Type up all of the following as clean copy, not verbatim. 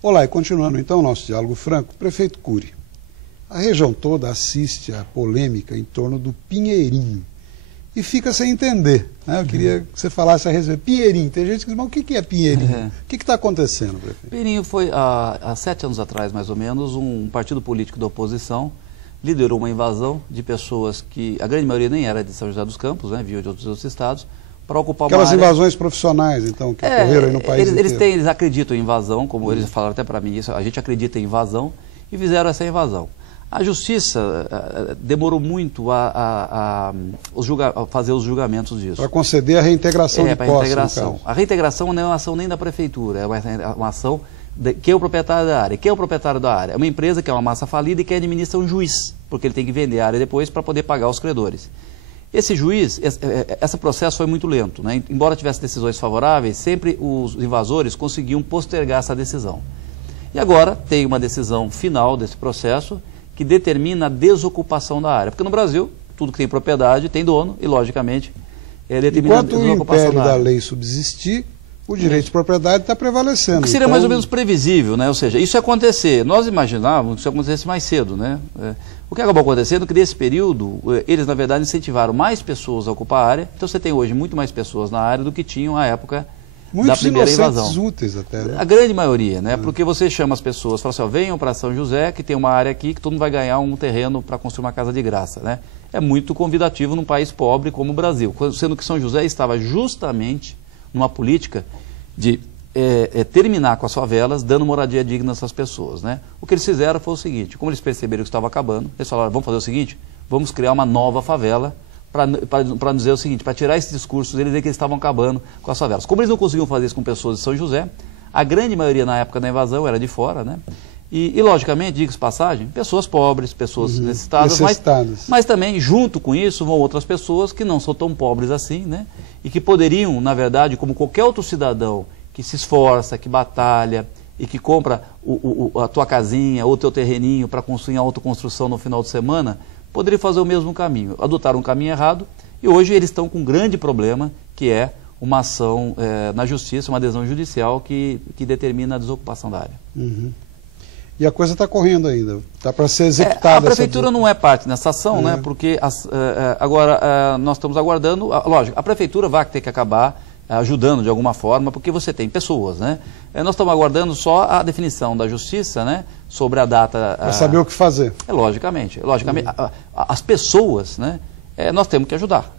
Olá, e continuando então o nosso diálogo franco, prefeito Cury, a região toda assiste à polêmica em torno do Pinheirinho e fica sem entender, né? Eu queria que você falasse a respeito. Pinheirinho, tem gente que diz, mas o que é Pinheirinho? O que está acontecendo, prefeito? Pinheirinho foi, há 7 anos atrás, mais ou menos, um partido político da oposição liderou uma invasão de pessoas que, a grande maioria nem era de São José dos Campos, né, viu de outros estados, para ocupar aquelas uma área... invasões profissionais, então, que ocorreram aí no país inteiro. Eles acreditam em invasão, como eles falaram até para mim, isso, a gente acredita em invasão, e fizeram essa invasão. A justiça demorou muito a fazer os julgamentos disso. Para conceder a reintegração de posse, reintegração. A reintegração não é uma ação nem da prefeitura, é uma ação de quem é o proprietário da área. Quem é o proprietário da área? É uma empresa que é uma massa falida e que administra um juiz, porque ele tem que vender a área depois para poder pagar os credores. Esse juiz, esse processo foi muito lento, né? Embora tivesse decisões favoráveis, sempre os invasores conseguiam postergar essa decisão. E agora tem uma decisão final desse processo que determina a desocupação da área. Porque no Brasil, tudo que tem propriedade tem dono e, logicamente, determina a desocupação da área. Enquanto o império da lei subsistir, o direito de propriedade está prevalecendo. O que seria mais ou menos previsível, né? Ou seja, isso ia acontecer. Nós imaginávamos que isso acontecesse mais cedo, né? O que acabou acontecendo é que nesse período, eles na verdade incentivaram mais pessoas a ocupar a área. Então você tem hoje muito mais pessoas na área do que tinham à época da primeira invasão. Muitos úteis até, né? A grande maioria, né? Porque você chama as pessoas, fala assim, ó, venham para São José, que tem uma área aqui que todo mundo vai ganhar um terreno para construir uma casa de graça, né? É muito convidativo num país pobre como o Brasil, sendo que São José estava justamente numa política de terminar com as favelas, dando moradia digna a essas pessoas, né? O que eles fizeram foi o seguinte, como eles perceberam que estava acabando, eles falaram, vamos fazer o seguinte, vamos criar uma nova favela para dizer o seguinte, para tirar esse discurso deles de que eles estavam acabando com as favelas. Como eles não conseguiam fazer isso com pessoas de São José, a grande maioria na época da invasão era de fora, né? E logicamente, diga-se passagem, pessoas pobres, pessoas necessitadas, mas também, junto com isso, vão outras pessoas que não são tão pobres assim, né? E que poderiam, na verdade, como qualquer outro cidadão que se esforça, que batalha e que compra a tua casinha ou o teu terreninho para construir a autoconstrução no final de semana, poderia fazer o mesmo caminho. Adotaram um caminho errado e hoje eles estão com um grande problema, que é uma ação na justiça, uma adesão judicial que determina a desocupação da área. E a coisa está correndo ainda, está para ser executada. A prefeitura não é parte nessa ação, né? Porque agora nós estamos aguardando, lógico, a prefeitura vai ter que acabar ajudando de alguma forma, porque você tem pessoas, né? Nós estamos aguardando só a definição da justiça, né? Sobre a data... Para saber o que fazer. Logicamente. As pessoas, né? Nós temos que ajudar,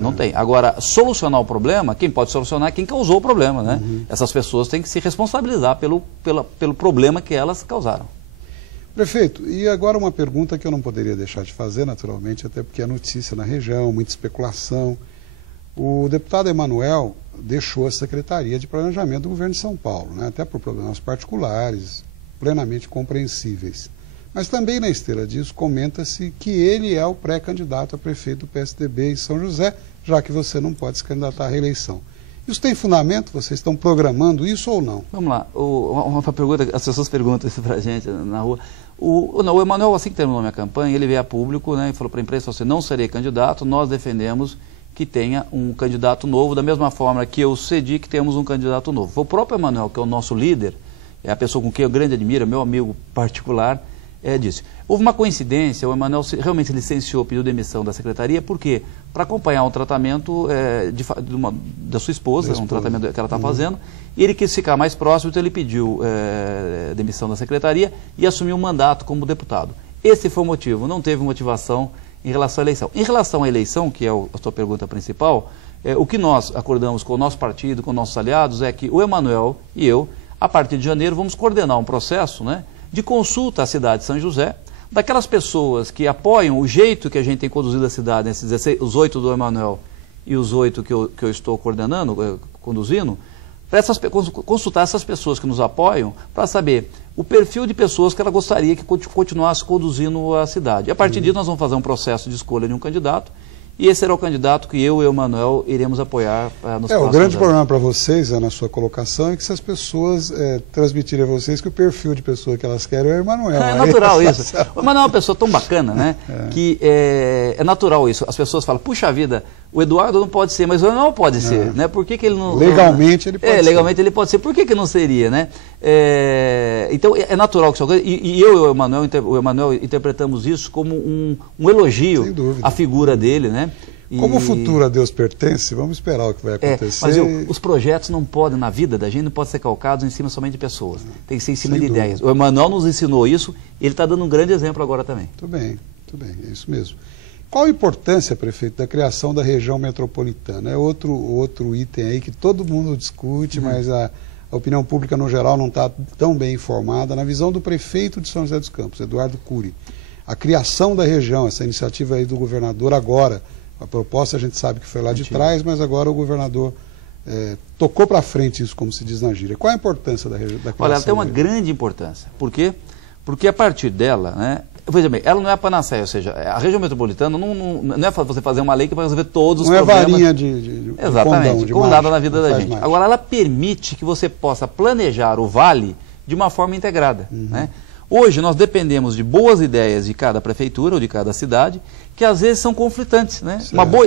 não tem. Agora, solucionar o problema, quem pode solucionar é quem causou o problema, né? Essas pessoas têm que se responsabilizar pelo problema que elas causaram. Prefeito, e agora uma pergunta que eu não poderia deixar de fazer, naturalmente, até porque é notícia na região, muita especulação. O deputado Emanuel deixou a Secretaria de Planejamento do Governo de São Paulo, né? Até por problemas particulares, plenamente compreensíveis. Mas também na esteira disso, comenta-se que ele é o pré-candidato a prefeito do PSDB em São José, já que você não pode se candidatar à reeleição. Isso tem fundamento? Vocês estão programando isso ou não? Vamos lá. Uma pergunta, as pessoas perguntam isso para a gente na rua. O Emanuel, assim que terminou a minha campanha, ele veio a público, né, e falou para a imprensa, você não serei candidato, nós defendemos que tenha um candidato novo, da mesma forma que eu cedi que temos um candidato novo. Foi o próprio Emanuel, que é o nosso líder, é a pessoa com quem eu grande admiro, meu amigo particular, disse. Houve uma coincidência, o Emanuel realmente licenciou, pediu demissão da secretaria, por quê? Para acompanhar um tratamento da sua esposa, um tratamento que ela está fazendo, e ele quis ficar mais próximo, então ele pediu demissão da secretaria e assumiu o mandato como deputado. Esse foi o motivo, não teve motivação em relação à eleição. Em relação à eleição, que é a sua pergunta principal, o que nós acordamos com o nosso partido, com nossos aliados, é que o Emanuel e eu, a partir de janeiro, vamos coordenar um processo, né, de consulta à cidade de São José, daquelas pessoas que apoiam o jeito que a gente tem conduzido a cidade, esses 16, os 8 do Emanuel e os 8 que eu estou coordenando, conduzindo, para consultar essas pessoas que nos apoiam, para saber o perfil de pessoas que ela gostaria que continuasse conduzindo a cidade. E a partir disso nós vamos fazer um processo de escolha de um candidato, e esse será o candidato que eu e o Emanuel iremos apoiar nos próximos anos. O grande problema para vocês, na sua colocação, é que se as pessoas transmitirem a vocês que o perfil de pessoa que elas querem é o Emanuel. É natural isso. O Emanuel é uma pessoa tão bacana, né? Que é natural isso. As pessoas falam, puxa vida, O Eduardo não pode ser, mas o Emanuel pode ser, né? Por que ele não... Legalmente ele pode ser. Legalmente ele pode ser. Por que não seria, né? Então, é natural que isso ocorra. E eu e o Emanuel interpretamos isso como um elogio à figura dele, né? Como o futuro a Deus pertence, vamos esperar o que vai acontecer. Mas os projetos não podem, na vida da gente, não podem ser calcados em cima somente de pessoas. Tem que ser em cima de ideias. O Emanuel nos ensinou isso e ele está dando um grande exemplo agora também. Muito bem, é isso mesmo. Qual a importância, prefeito, da criação da região metropolitana? É outro item aí que todo mundo discute, mas a opinião pública no geral não está tão bem informada. Na visão do prefeito de São José dos Campos, Eduardo Cury, a criação da região, essa iniciativa aí do governador agora, a proposta a gente sabe que foi lá de trás, mas agora o governador tocou para frente isso, como se diz na gíria. Qual a importância da criação? Olha, ela tem uma grande importância. Por quê? Porque a partir dela, né, veja bem, ela não é a panaceia, ou seja, a região metropolitana não é você fazer uma lei que vai resolver todos os problemas. Não é varinha de exatamente, com nada na vida da gente. Mágica. Agora, ela permite que você possa planejar o vale de uma forma integrada. Né? Hoje, nós dependemos de boas ideias de cada prefeitura ou de cada cidade, que às vezes são conflitantes. Né?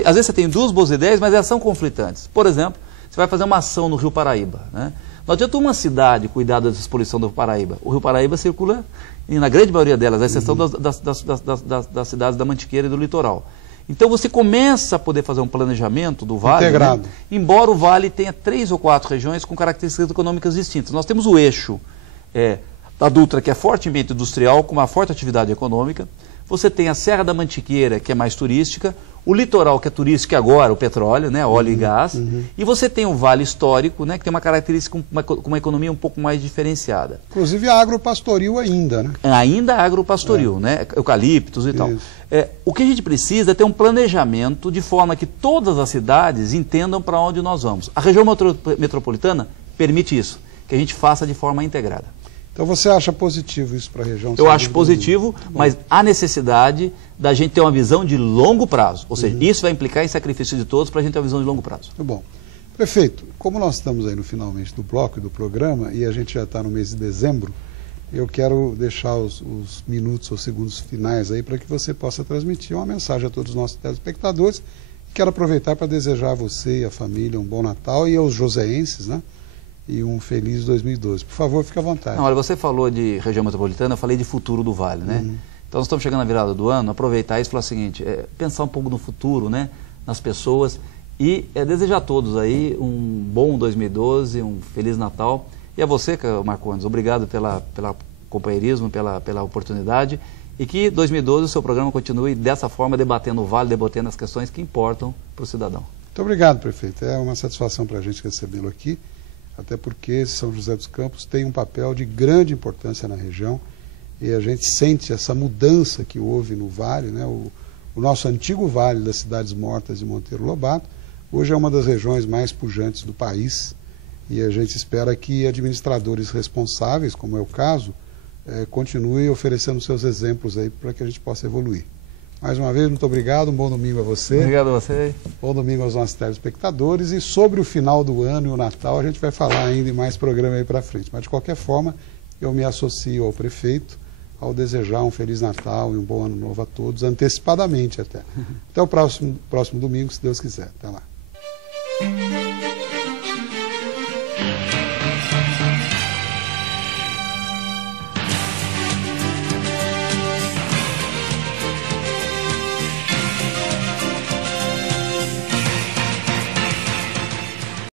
Às vezes você tem duas boas ideias, mas elas são conflitantes. Por exemplo, você vai fazer uma ação no Rio Paraíba. Né? Não adianta uma cidade cuidar da despoluição do Rio Paraíba. O Rio Paraíba circula, e na grande maioria delas, à exceção das cidades da Mantiqueira e do litoral. Então você começa a poder fazer um planejamento do vale, integrado. Né? Embora o vale tenha 3 ou 4 regiões com características econômicas distintas. Nós temos o eixo da Dutra, que é fortemente industrial, com uma forte atividade econômica. Você tem a Serra da Mantiqueira, que é mais turística, o litoral, que é turístico agora, o petróleo, né, óleo e gás, e você tem o Vale Histórico, né, que tem uma característica com uma economia um pouco mais diferenciada. Inclusive agropastoril ainda, né? Ainda agropastoril, né, eucaliptos e tal. O que a gente precisa é ter um planejamento de forma que todas as cidades entendam para onde nós vamos. A região metropolitana permite isso, que a gente faça de forma integrada. Então você acha positivo isso para a região? Eu acho positivo, mas há necessidade da gente ter uma visão de longo prazo. Ou seja, isso vai implicar em sacrifício de todos para a gente ter uma visão de longo prazo. Muito bom. Prefeito, como nós estamos aí no finalmente do bloco e do programa, e a gente já está no mês de dezembro, eu quero deixar os minutos ou segundos finais aí para que você possa transmitir uma mensagem a todos os nossos telespectadores. Quero aproveitar para desejar a você e a família um bom Natal e aos joseenses, né? E um feliz 2012. Por favor, fique à vontade. Não, olha, você falou de região metropolitana, eu falei de futuro do Vale, né? Então nós estamos chegando na virada do ano, aproveitar isso e falar o seguinte, pensar um pouco no futuro, né? Nas pessoas e desejar a todos aí um bom 2012, um Feliz Natal. E a você, Marcondes, obrigado pela companheirismo, pela oportunidade e que 2012 o seu programa continue dessa forma, debatendo o Vale, debatendo as questões que importam para o cidadão. Muito obrigado, prefeito. É uma satisfação para a gente recebê-lo aqui. Até porque São José dos Campos tem um papel de grande importância na região e a gente sente essa mudança que houve no Vale, né? O nosso antigo Vale das Cidades Mortas de Monteiro Lobato, hoje é uma das regiões mais pujantes do país e a gente espera que administradores responsáveis, como é o caso, continuem oferecendo seus exemplos aí para que a gente possa evoluir. Mais uma vez, muito obrigado, um bom domingo a você. Obrigado a você. Bom domingo aos nossos telespectadores. E sobre o final do ano e o Natal, a gente vai falar ainda em mais programa aí para frente. Mas, de qualquer forma, eu me associo ao prefeito ao desejar um Feliz Natal e um bom Ano Novo a todos, antecipadamente até. Até o próximo domingo, se Deus quiser. Até lá.